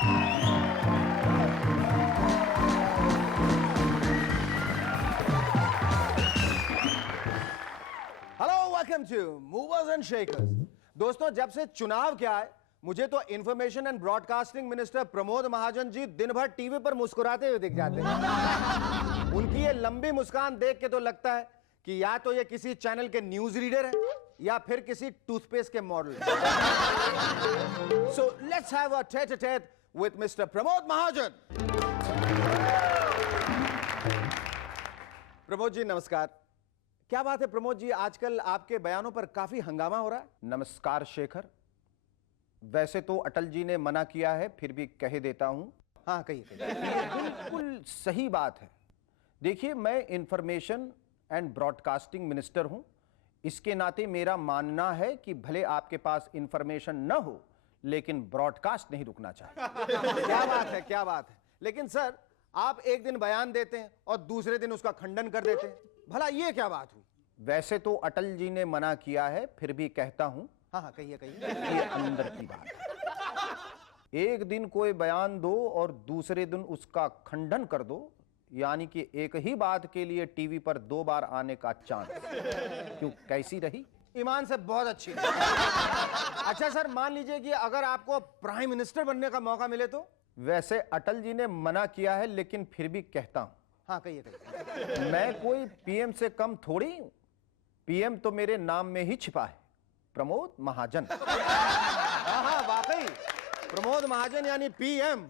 Welcome to movers and shakers. दोस्तों, जब से चुनाव क्या है, मुझे तो information and broadcasting minister Pramod Mahajan ji दिन भर टीवी पर मुस्कुराते हुए दिख जाते हैं। उनकी ये लंबी मुस्कान देख के तो लगता है कि या तो ये किसी चैनल के न्यूज रीडर है या फिर किसी टूथपेस्ट के model. So let's have a tete-a-tete with mister Pramod Mahajan. Pramod ji नमस्कार। क्या बात है प्रमोद जी, आजकल आपके बयानों पर काफी हंगामा हो रहा है। नमस्कार शेखर, वैसे तो अटल जी ने मना किया है, फिर भी कह देता हूं। हाँ कहिए। बिल्कुल सही बात है। देखिए, मैं इंफॉर्मेशन एंड ब्रॉडकास्टिंग मिनिस्टर हूं। इसके नाते मेरा मानना है कि भले आपके पास इंफॉर्मेशन न हो, लेकिन ब्रॉडकास्ट नहीं रुकना चाहिए। क्या बात है, क्या बात है। लेकिन सर, आप एक दिन बयान देते हैं और दूसरे दिन उसका खंडन कर देते हैं, भला ये क्या बात हुई? वैसे तो अटल जी ने मना किया है, फिर भी कहता हूं। हाँ हाँ कहिए कहिए। ये अंदर की बात है। एक दिन कोई बयान दो और दूसरे दिन उसका खंडन कर दो, यानी कि एक ही बात के लिए टीवी पर 2 बार आने का चांस। क्यों, कैसी रही? ईमान से बहुत अच्छी। अच्छा सर, मान लीजिए कि अगर आपको प्राइम मिनिस्टर बनने का मौका मिले तो? वैसे अटल जी ने मना किया है, लेकिन फिर भी कहता हूं। हाँ कहिए कहिए। मैं कोई पीएम से कम थोड़ी हूं। पीएम तो मेरे नाम में ही छिपा है, प्रमोद महाजन। हाँ वाकई, प्रमोद महाजन यानी पीएम।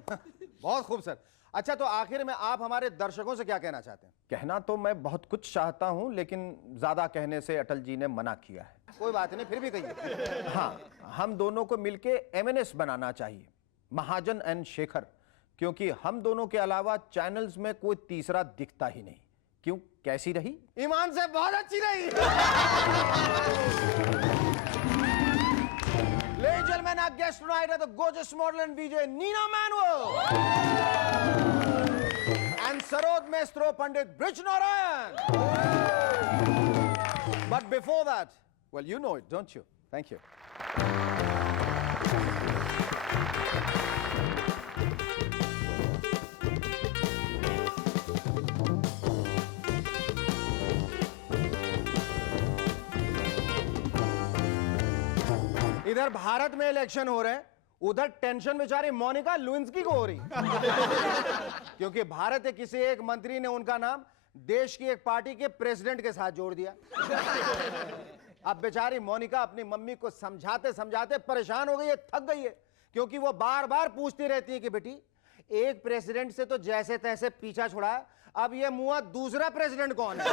बहुत खूब सर। अच्छा, तो आखिर में आप हमारे दर्शकों से क्या कहना चाहते हैं? कहना तो मैं बहुत कुछ चाहता हूं, लेकिन ज्यादा कहने से अटल जी ने मना किया है। कोई बात नहीं, फिर भी कहिए। हाँ, हम दोनों को मिलके एमएनएस बनाना चाहिए, महाजन एंड शेखर, क्योंकि हम दोनों के अलावा चैनल्स में कोई तीसरा दिखता ही नहीं। क्यों, कैसी रही? ईमान से बहुत अच्छी रही। Ladies and gentlemen, our guest tonight are the gorgeous model and VJ Nina Manuel and Sarod Maestro Pandit Brij Narayan. But before that, well, you know it, don't you? Thank you. इधर भारत में election हो रहे हैं, उधर tension बेचारी मोनिका लुइंस्की को हो रही। क्योंकि भारत के किसी एक मंत्री ने उनका नाम देश की एक पार्टी के प्रेसिडेंट के साथ जोड़ दिया। अब बेचारी मोनिका अपनी मम्मी को समझाते समझाते परेशान हो गई है, थक गई है, क्योंकि वो बार बार पूछती रहती है कि बेटी, एक प्रेसिडेंट से तो जैसे तैसे पीछा छुड़ाया, अब ये मुआ दूसरा प्रेसिडेंट कौन है?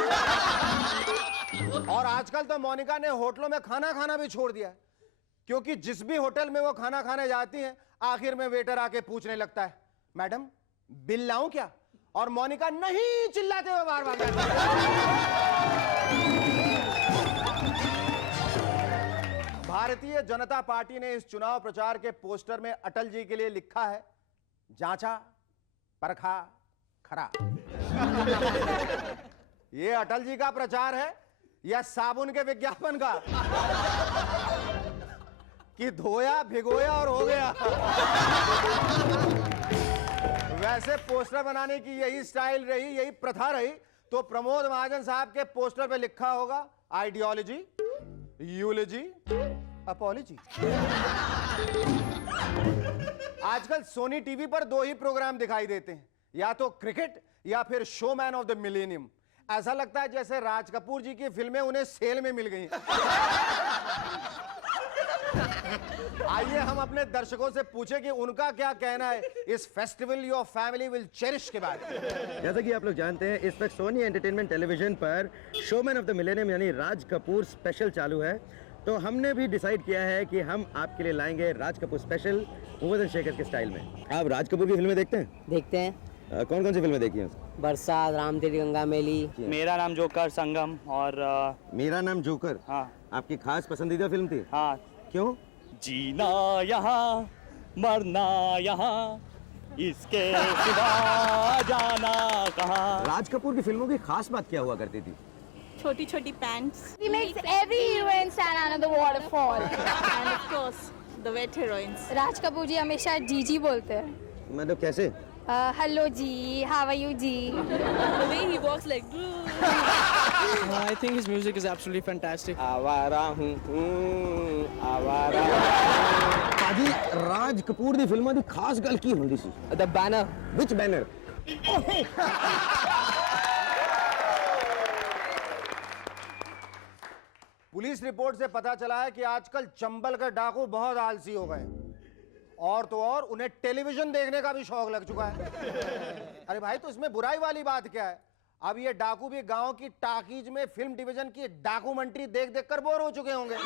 और आजकल तो मोनिका ने होटलों में खाना खाना भी छोड़ दिया, क्योंकि जिस भी होटल में वो खाना खाने जाती हैं, आखिर में वेटर आके पूछने लगता है, मैडम बिल लाऊं क्या? और मोनिका नहीं चिल्लाते हुए बार बार कहती है। भारतीय जनता पार्टी ने इस चुनाव प्रचार के पोस्टर में अटल जी के लिए लिखा है, जांचा परखा खरा। ये अटल जी का प्रचार है या साबुन के विज्ञापन का? कि धोया भिगोया और हो गया। वैसे पोस्टर बनाने की यही स्टाइल रही, यही प्रथा रही, तो प्रमोद महाजन साहब के पोस्टर पे लिखा होगा आइडियोलॉजी, यूलॉजी, अपॉलॉजी। आजकल सोनी टीवी पर 2 ही प्रोग्राम दिखाई देते हैं, या तो क्रिकेट या फिर शोमैन ऑफ द मिलेनियम। ऐसा लगता है जैसे राज कपूर जी की फिल्में उन्हें सेल में मिल गई। आइए हम अपने दर्शकों से पूछे कि उनका क्या कहना है इस festival your family will cherish के बारे में। जैसा कि आप लोग जानते हैं, इस वक्त सोनी एंटरटेनमेंट टेलीविजन पर शोमैन ऑफ द मिलेनियम यानी राज कपूर स्पेशल चालू है। तो हमने भी डिसाइड किया है कि हम आपके लिए लाएंगे Raj Kapoor special movers and shakers के स्टाइल में। आप राज कपूर की फिल्में देखते हैं? देखते हैं। कौन कौन सी फिल्में देखी हैं? बरसात, राम तेरी गंगा मैली, मेरा नाम जोकर, संगम और मेरा नाम जोकर। हाँ। आपकी खास पसंदीदा फिल्म थी? हाँ। क्यों? जीना यहाँ मरना यहाँ, इसके सिवा जाना कहाँ। राज कपूर की फिल्मों की खास बात क्या हुआ करती थी? छोटी छोटी pants. He makes every heroine stand under the waterfall. And of course the wet heroines. Raj Kapoor जी हमेशा जीजी बोलते हैं। मतलब कैसे? Hello ji, how are you ji? The way he walks like. I think his music is absolutely fantastic. आवारा हूँ आवारा ਭਾਜੀ ਰਾਜ ਕਪੂਰ ਦੀ ਫਿਲਮਾਂ ਦੀ ਖਾਸ ਗੱਲ ਕੀ ਹੁੰਦੀ ਸੀ? The banner. Which banner? Police report से पता चला है कि आजकल चंबल के डाकू बहुत आलसी हो गए हैं। और तो और उन्हें टेलीविजन देखने का भी शौक लग चुका है। अरे भाई, तो इसमें बुराई वाली बात क्या है? अब ये डाकू भी गांव की टाकीज में फिल्म डिवीजन की डॉक्यूमेंट्री देख देख कर बोर हो चुके होंगे।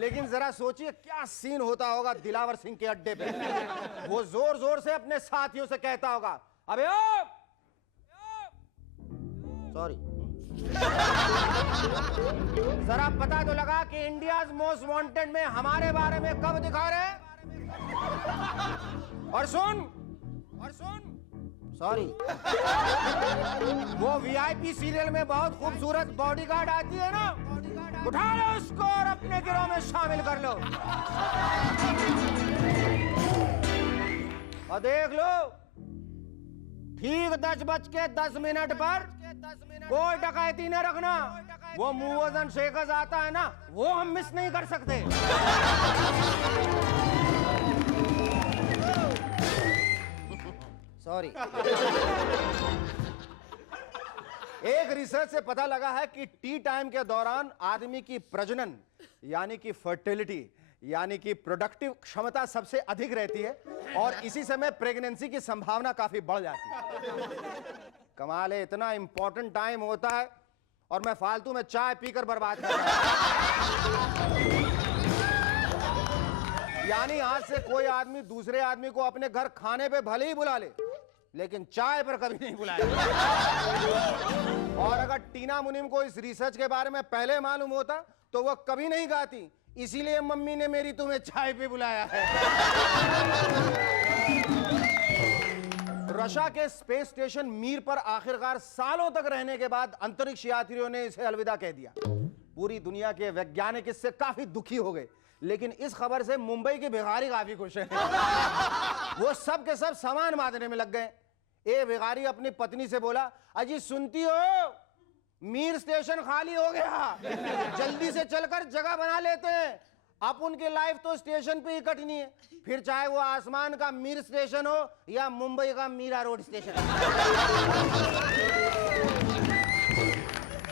लेकिन जरा सोचिए क्या सीन होता होगा दिलावर सिंह के अड्डे पे। वो जोर जोर से अपने साथियों से कहता होगा, अबे ओ सॉरी, जरा पता तो लगा कि इंडियाज मोस्ट वांटेड में हमारे बारे में कब दिखा रहे हैं? और सुन सॉरी, वो वीआईपी सीरियल में बहुत खूबसूरत बॉडीगार्ड आती है ना, उठा लो उसको और अपने गिरोह में शामिल कर लो। और देख लो, ठीक 10:10 पर कोई डकैती न रखना। वो मूवजन शेखर्स आता है ना, वो हम मिस नहीं कर सकते। सॉरी। एक रिसर्च से पता लगा है कि टी टाइम के दौरान आदमी की प्रजनन यानी कि फर्टिलिटी यानी कि प्रोडक्टिव क्षमता सबसे अधिक रहती है और इसी समय प्रेगनेंसी की संभावना काफी बढ़ जाती है। कमाल है, इतना इंपॉर्टेंट टाइम होता है और मैं फालतू में चाय पीकर बर्बाद कर रहा हूं। यानी आज से कोई आदमी दूसरे आदमी को अपने घर खाने पे भले ही बुला ले, लेकिन चाय पर कभी नहीं बुलाएगा। और अगर टीना मुनीम को इस रिसर्च के बारे में पहले मालूम होता तो वह कभी नहीं गाती, इसीलिए मम्मी ने मेरी तुम्हें चाय पे बुलाया है। रशिया के स्पेस स्टेशन मीर पर आखिरकार सालों तक रहने के बाद अंतरिक्ष यात्रियों ने इसे अलविदा कह दिया। पूरी दुनिया के वैज्ञानिक इससे काफी दुखी हो गए, लेकिन इस खबर से मुंबई के भिखारी काफी खुश हैं। वो सब के सब सामान बांधने में लग गए। ए भिखारी अपनी पत्नी से बोला, अजी सुनती हो, मीर स्टेशन खाली हो गया, जल्दी से चलकर जगह बना लेते हैं। अब उनकी लाइफ तो स्टेशन पे ही कटनी है, फिर चाहे वो आसमान का मीर स्टेशन हो या मुंबई का मीरा रोड स्टेशन।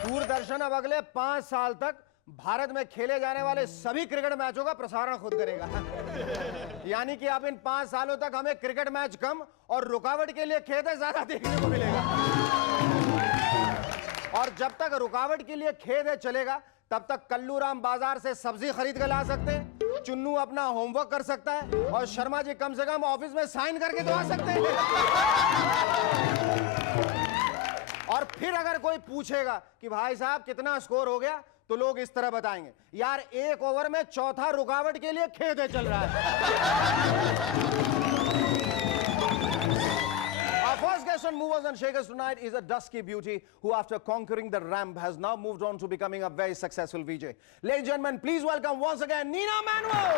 दूरदर्शन अब अगले 5 साल तक भारत में खेले जाने वाले सभी क्रिकेट मैचों का प्रसारण खुद करेगा। यानी कि अब इन 5 सालों तक हमें क्रिकेट मैच कम और रुकावट के लिए खेद ज्यादा देखने को मिलेगा। और जब तक रुकावट के लिए खेद है चलेगा, तब तक कल्लू राम बाजार से सब्जी खरीद कर ला सकते हैं, चुन्नू अपना होमवर्क कर सकता है और शर्मा जी कम से कम ऑफिस में साइन करके तो आ सकते हैं। और फिर अगर कोई पूछेगा कि भाई साहब कितना स्कोर हो गया, तो लोग इस तरह बताएंगे, यार 1 ओवर में चौथा रुकावट के लिए खेद चल रहा है। Our first guest on Movers and Shakers tonight is a dusky beauty who, after conquering the ramp, has now moved on to becoming a very successful VJ. Ladies and gentlemen, please welcome once again Nina Manuel.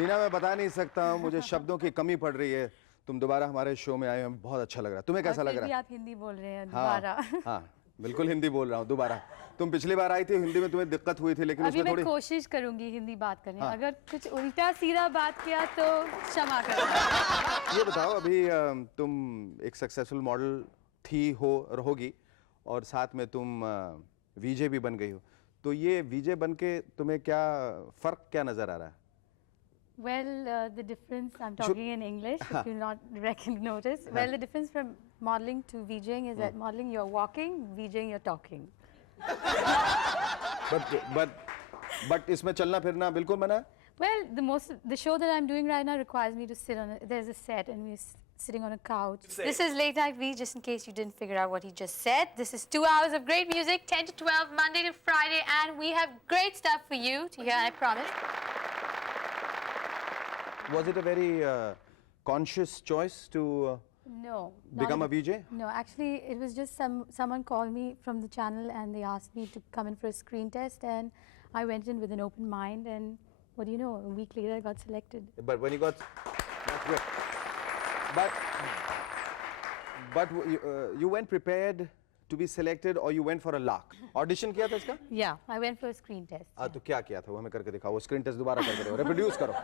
Meena, मैं बता नहीं सकता हूँ, मुझे शब्दों की कमी पड़ रही है। तुम दोबारा हमारे शो में आए हो, बहुत अच्छा लग रहा है। तुम्हें कैसा लग रहा है? आप हिंदी बोल रहे हैं दोबारा। हाँ, बिल्कुल हिंदी बोल रहा हूँ दोबारा। तुम पिछली बार आई थी, हिंदी में तुम्हें दिक्कत हुई थी, लेकिन अभी उसमें मैं थोड़ी कोशिश करूंगी हिंदी बात करने। हाँ। अगर कुछ उल्टा सीधा बात किया तो क्षमा करें। ये बताओ, अभी तुम एक सक्सेसफुल मॉडल थी, हो और होगी, और साथ में तुम वीजे भी बन गई हो, तो ये वीजे बन के तुम्हें क्या फर्क क्या नजर आ रहा है? Well, the difference, I'm talking in English, if you not notice. Well, the difference from modeling to VJing is that modeling you're walking, VJing you're talking. But इसमें चलना फिरना बिल्कुल मना है? Well, the show that I'm doing right now requires me to sit on there's a set and we sitting on a couch. This is Late Night V, just in case you didn't figure out what he just said. This is 2 hours of great music, 10 to 12, Monday to Friday, and we have great stuff for you to hear, I promise. Was it a very conscious choice to No. become a VJ? No, actually, it was just someone called me from the channel and they asked me to come in for a screen test, and I went in with an open mind, and what do you know, a week later I got selected. But when you got, that's good. But you went prepared to be selected, or you went for a lark? Audition किया था इसका? Yeah, I went for a screen test. तो क्या किया था वो हमें करके दिखाओ, वो screen test दोबारा करके दिखाओ, reproduce करो.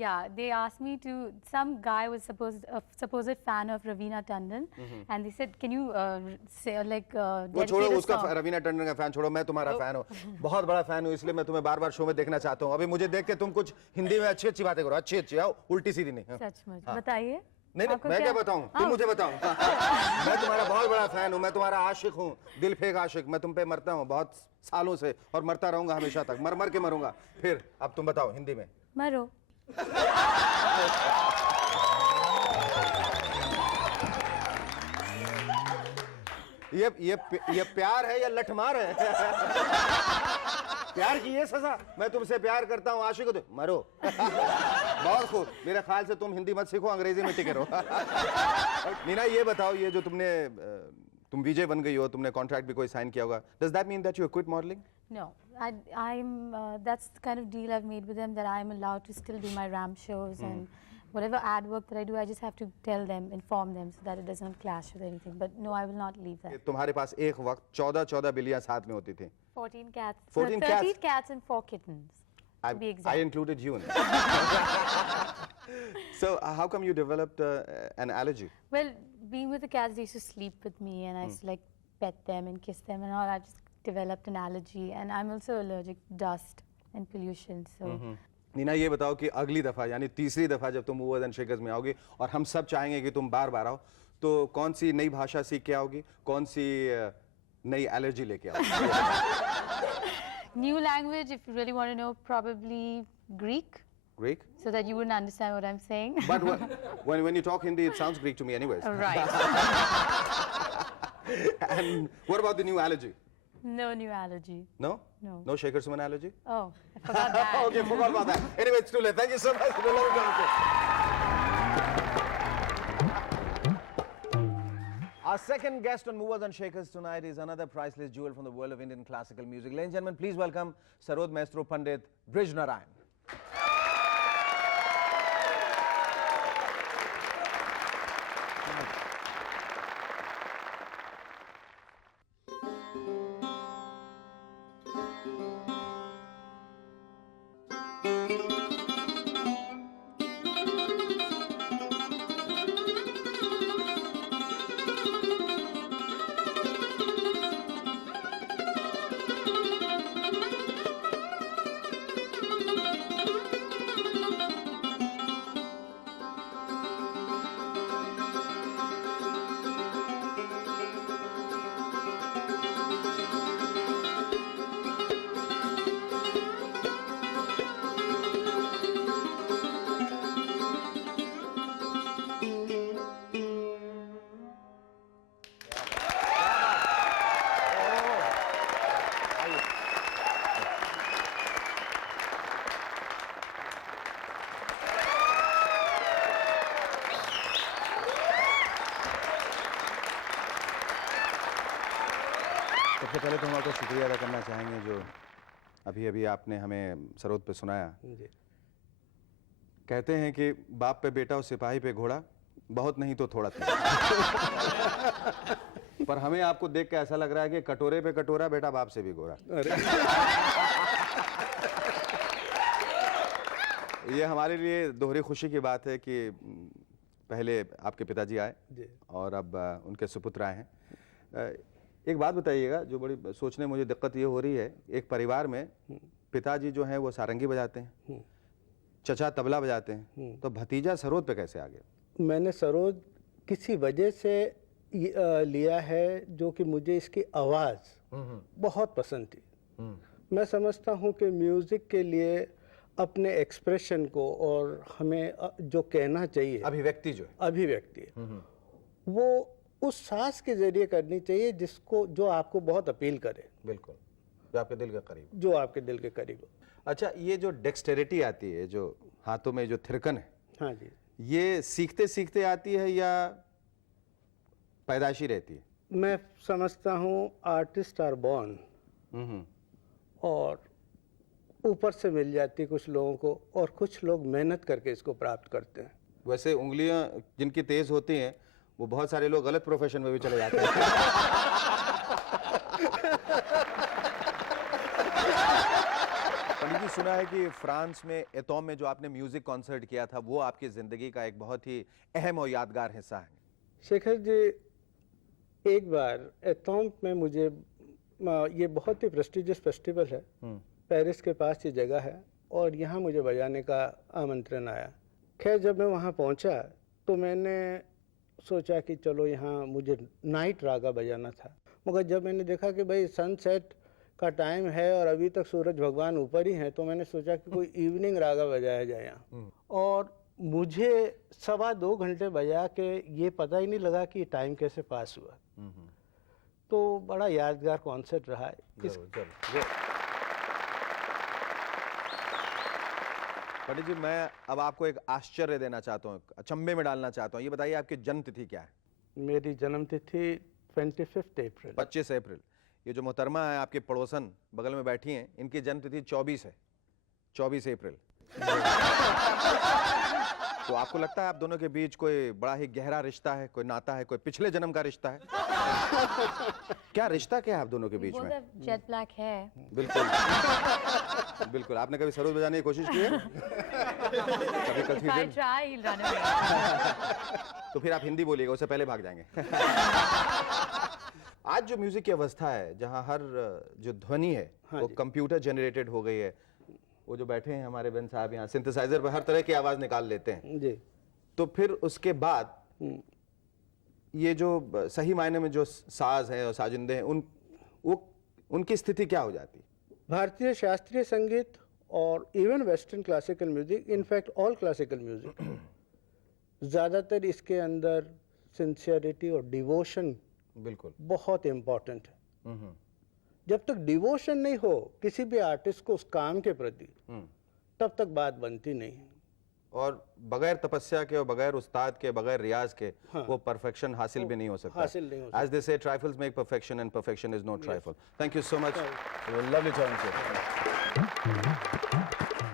Yeah, they asked me to. Some guy was supposed fan of Raveena Tandon, and they said, "Can you say like वो dedicate छोड़ो, a उसका song?" रवीना टंडन का फैन छोड़ो, मैं तुम्हारा फैन हूँ, बहुत बड़ा फैन हूँ, इसलिए मैं तुम्हें बार-बार शो में देखना चाहता हूँ. अभी मुझे देख के तुम कुछ हिंदी में अच्छी-अच्छी बातें करो, अच्छी-अच्छी, आओ, उल्टी सीधी नहीं. हाँ. सचमुच बताइए. नहीं, आपको मैं क्या बताऊं, तुम मुझे बताओ. मैं तुम्हारा बहुत बड़ा फैन हूं, मैं तुम्हारा आशिक हूं, दिल फेंक आशिक. मैं तुम पे मरता हूं बहुत सालों से और मरता रहूंगा हमेशा तक, मर मर के मरूंगा. फिर अब तुम बताओ हिंदी में. मरो. ये प्यार है या लठमार है? प्यार की ये सजा. मैं तुमसे प्यार करता हूँ, आशिक हो, मरो. बहुत खूब. मेरे ख्याल से तुम हिंदी मत सीखो, अंग्रेजी में टिके रहो. नीना, ये बताओ, ये जो तुम विजय बन गई हो, तुमने कॉन्ट्रैक्ट भी कोई साइन किया होगा. Does that mean that you quit modeling? No, I'm. That's the kind of deal I've made with them, that I'm allowed to still do my RAM shows and whatever ad work that I do. I just have to tell them, inform them, so that it doesn't clash with anything. But no, I will not leave that. तुम्हारे पास एक वक्त 14 बिल्लियां साथ में होती थी. 14 cats. 14 no, 13 cats and 4 kittens. To be I exact. included you in that. So how come you developed an allergy? Well, being with the cats, they used to sleep with me, and I used to like pet them and kiss them and all. I just developed an allergy, and I'm also allergic to dust and pollution. So. Neena, ये बताओ कि अगली दफा यानी तीसरी दफा जब तुम मूवर्स एंड शेकर्स में आओगी और हम सब चाहेंगे कि तुम बार-बार आओ, तो कौन सी नई भाषा सीख के आओगी, कौन सी नई एलर्जी लेके आओगी? New language, if you really want to know, probably Greek. Greek? So that you wouldn't understand what I'm saying. But when you talk Hindi, it sounds Greek to me anyways. Right. And what about the new allergy? No new allergy. No? No. No Shaker Suman allergy? Oh, I forgot that. Okay, forgot about that. Anyway, it's too late. Thank you so much. We love you. Our second guest on Movers and Shakers tonight is another priceless jewel from the world of Indian classical music. Ladies and gentlemen, please welcome Sarod Maestro Pandit Brij Narayan. सबसे पहले तो हम आपका शुक्रिया अदा करना चाहेंगे जो अभी आपने हमें सरोद पे सुनाया. कहते हैं कि बाप पे बेटा और सिपाही पे घोड़ा, बहुत नहीं तो थोड़ा था. पर हमें आपको देख के ऐसा लग रहा है कि कटोरे पे कटोरा, बेटा बाप से भी गोरा. ये हमारे लिए दोहरी खुशी की बात है कि पहले आपके पिताजी आए और अब उनके सुपुत्र आए हैं. एक बात बताइएगा, जो बड़ी सोचने मुझे दिक्कत ये हो रही है, एक परिवार में पिताजी जो हैं वो सारंगी बजाते हैं, चचा तबला बजाते हैं, तो भतीजा सरोद पे कैसे आ गया? मैंने सरोद किसी वजह से लिया है, जो कि मुझे इसकी आवाज़ बहुत पसंद थी. मैं समझता हूँ कि म्यूज़िक के लिए अपने एक्सप्रेशन को और हमें जो कहना चाहिए अभिव्यक्ति जो है, अभिव्यक्ति वो उस सांस के जरिए करनी चाहिए जिसको जो आपको बहुत अपील करे, बिल्कुल, जो आपके दिल के करीब। जो आपके दिल के करीब हो। अच्छा, ये जो डेक्सटेरिटी आती है, जो हाथों में जो थिरकन है, हाँ जी, ये सीखते सीखते आती है या पैदाशी रहती है? मैं समझता हूँ आर्टिस्ट आर बॉर्न और ऊपर से मिल जाती है कुछ लोगों को, और कुछ लोग मेहनत करके इसको प्राप्त करते हैं। वैसे उंगलियां जिनकी तेज होती हैं वो बहुत सारे लोग गलत प्रोफेशन में भी चले जाते हैं। पंडित जी, सुना है कि फ्रांस में एतोम में जो आपने म्यूजिक कॉन्सर्ट किया था वो आपकी जिंदगी का एक बहुत ही अहम और यादगार हिस्सा है। शेखर जी, एक बार एतोम में मुझे ये बहुत ही प्रेस्टिजियस फेस्टिवल है, पेरिस के पास ये जगह है, और यहाँ मुझे बजाने का आमंत्रण आया। खैर, जब मैं वहाँ पहुँचा तो मैंने सोचा कि चलो यहाँ मुझे नाइट रागा बजाना था, मगर जब मैंने देखा कि भाई सनसेट का टाइम है और अभी तक सूरज भगवान ऊपर ही हैं, तो मैंने सोचा कि कोई इवनिंग रागा बजाया जाए यहाँ। और मुझे 2.25 घंटे बजा के ये पता ही नहीं लगा कि टाइम कैसे पास हुआ। तो बड़ा यादगार कॉन्सर्ट रहा है। पंडित जी, मैं अब आपको एक आश्चर्य देना चाहता हूँ, अचंभे में डालना चाहता हूँ। ये बताइए, आपकी जन्म तिथि क्या है? मेरी जन्म तिथि 25 अप्रैल। 25 अप्रैल। ये जो मोहतरमा है आपके पड़ोसन बगल में बैठी हैं, इनकी जन्म तिथि 24 है, 24 अप्रैल। तो आपको लगता है आप दोनों के बीच कोई बड़ा ही गहरा रिश्ता है, कोई नाता है, कोई पिछले जन्म का रिश्ता है? क्या रिश्ता क्या है आप दोनों के बीच में? जेट ब्लैक है। बिल्कुल बिल्कुल। आपने कभी सरोद बजाने की कोशिश की है? कभी कंफ्यूजन? तो फिर आप हिंदी बोलिएगा, उससे पहले भाग जाएंगे। आज जो म्यूजिक की अवस्था है, जहां हर जो ध्वनि है वो कंप्यूटर जनरेटेड हो गई है। वो जो बैठे हैं हमारे बहन साहब यहाँ, सिंथेसाइजर पर हर तरह की आवाज निकाल लेते हैं जी। तो फिर उसके बाद ये जो सही मायने में जो साज हैं और साजिंदे हैं, उनकी स्थिति क्या हो जाती? भारतीय शास्त्रीय संगीत और even western classical music, in fact all classical music, ज़्यादातर इसके अंदर सिंसियरिटी और डिवोशन बिल्कुल बहुत इम्पोर्टेंट है। जब तक डिवोशन नहीं हो किसी भी आर्टिस्ट को उस काम के प्रति, तब तक बात बनती नहीं। और बगैर तपस्या के और बगैर उस्ताद के, बगैर रियाज के वो परफेक्शन हासिल भी नहीं हो सकता। हासिल नहीं हो सकता। As they say, trifles make perfection and perfection is no trifle. Thank you so much. Lovely talking to you.